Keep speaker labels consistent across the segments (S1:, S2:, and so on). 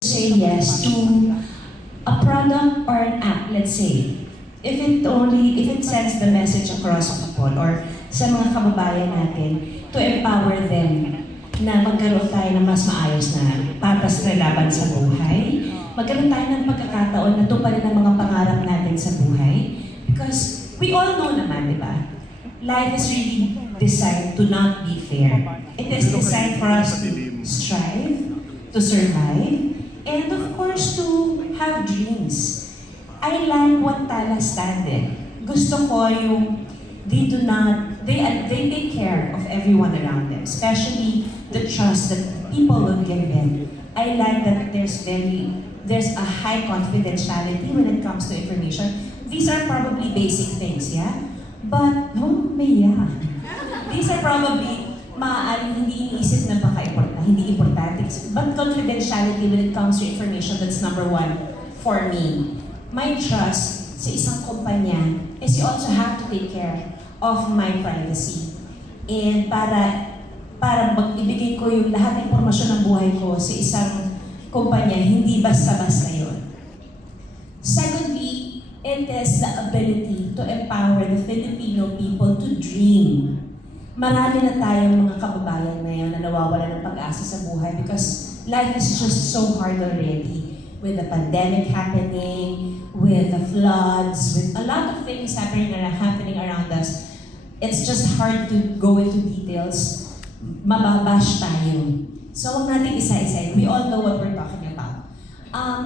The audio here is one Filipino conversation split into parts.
S1: say yes to a product or an app, let's say, if it only, if it sends the message across people or sa mga kababayan natin to empower them na magkaroon tayo ng mas maayos na patas na laban sa buhay, magkaroon tayo ng pagkakataon na tuparin ang mga pangarap natin sa buhay. Because we all know naman, di ba? Life is really designed to not be fair. It is designed for us to strive, to survive, and of course to have dreams. I like what Tala standard. Gusto ko yung they do not, they, they take care of everyone around them, especially the trust that people will give them. I like that there's very, there's a high confidentiality when it comes to information. These are probably basic things, yeah? But, oh, may yeah. These are probably maaaring hindi iniisip na baka importante, hindi importante. But confidentiality when it comes to information, that's number one for me. My trust sa isang kumpanya is you also have to take care of my privacy. And para para magbibigay ko yung lahat ng impormasyon ng buhay ko sa isang kumpanya, hindi basta-basta yun. Secondly, it is the ability to empower the Filipino people to dream. Marami na tayong mga kababayan ngayon na nawawala ng pag-asa sa buhay because life is just so hard already. With the pandemic happening, with the floods, with a lot of things happening and happening around us, it's just hard to go into details. Mababash tayo. So, huwag natin isa-isa. We all know what we're talking about. Um,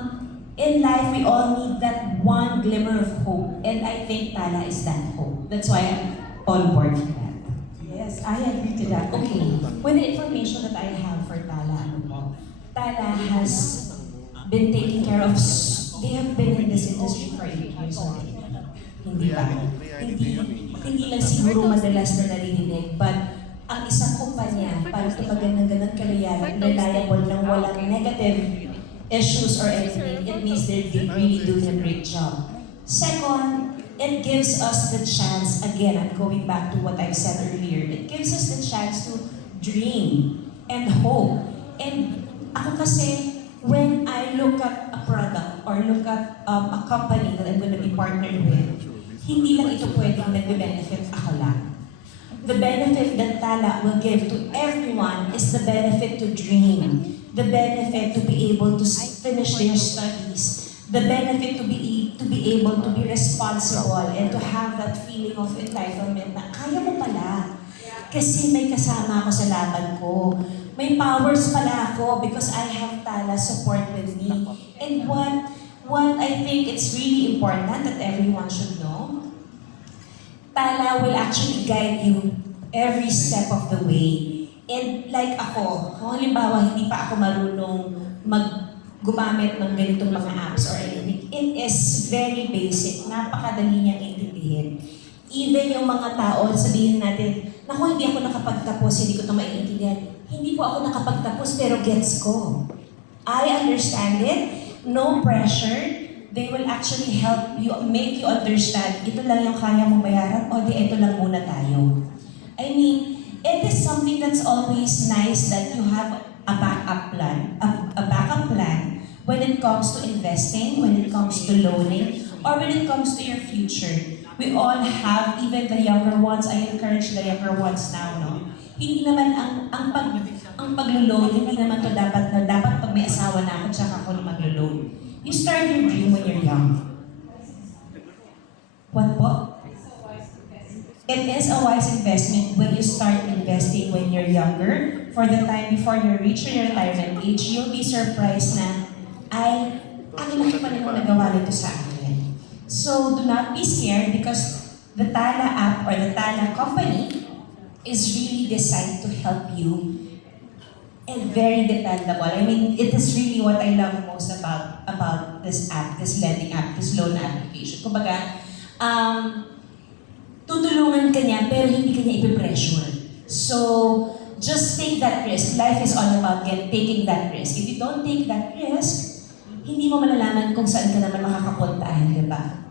S1: in life, we all need that one glimmer of hope. And I think Tala is that hope. That's why I'm on board. Yes, I agree to that. Okay, with the information that I have for Tala, ano po, Tala has been taking care of, they have been in this industry for eight years already. Hindi ba? Hindi, hindi lang siguro madalas na naririnig, but ang isang kumpanya para tumagan ng ganun kalayaran, reliable ng walang negative issues or anything, it means they're really doing a great job. Second, it gives us the chance, again, I'm going back to what I've said earlier, it gives us the chance to dream and hope. And ako kasi, when I look at a product or look at um, a company that I'm going to be partnered with, hindi lang ito pwedeng nag-benefit ako lang. The benefit that Tala will give to everyone is the benefit to dream, the benefit to be able to finish their studies, the benefit to be to be able to be responsible and to have that feeling of entitlement na kaya mo pala. Kasi may kasama ako sa laban ko. May powers pala ako because I have Tala support with me. And what what I think it's really important that everyone should know Tala will actually guide you every step of the way. And like ako, kung halimbawa hindi pa ako marunong mag gumamit ng ganitong mga apps or anything, it is very basic. Napakadali niyang intindihin. Even yung mga tao, sabihin natin, naku, hindi ako nakapagtapos, hindi ko ito maiintindihan. Hindi po ako nakapagtapos, pero gets ko. I understand it. No pressure. They will actually help you, make you understand, ito lang yung kaya mong bayaran, o di ito lang muna tayo. I mean, it is something that's always nice that you have a backup plan, a, a backup plan when it comes to investing, when it comes to loaning, or when it comes to your future. We all have, even the younger ones, I encourage the younger ones now, no? Hindi naman ang ang pag ang paglo-loan, hindi naman to dapat na dapat pag may asawa na ako tsaka ako maglo-loan. You start your dream when you're young. What po? It is a wise investment when you start investing when you're younger. For the time before you reach your retirement age, you'll be surprised na, ay, ang laki pa nito nagawa nito sa akin. So, do not be scared because the Tala app or the Tala company is really designed to help you and very dependable. I mean, it is really what I love most about about this app, this lending app, this loan application. Kumbaga, um, tutulungan ka niya pero hindi ka niya ipipressure. So, just take that risk. Life is all about get, taking that risk. If you don't take that risk, hindi mo malalaman kung saan ka naman makakapuntahan, di ba?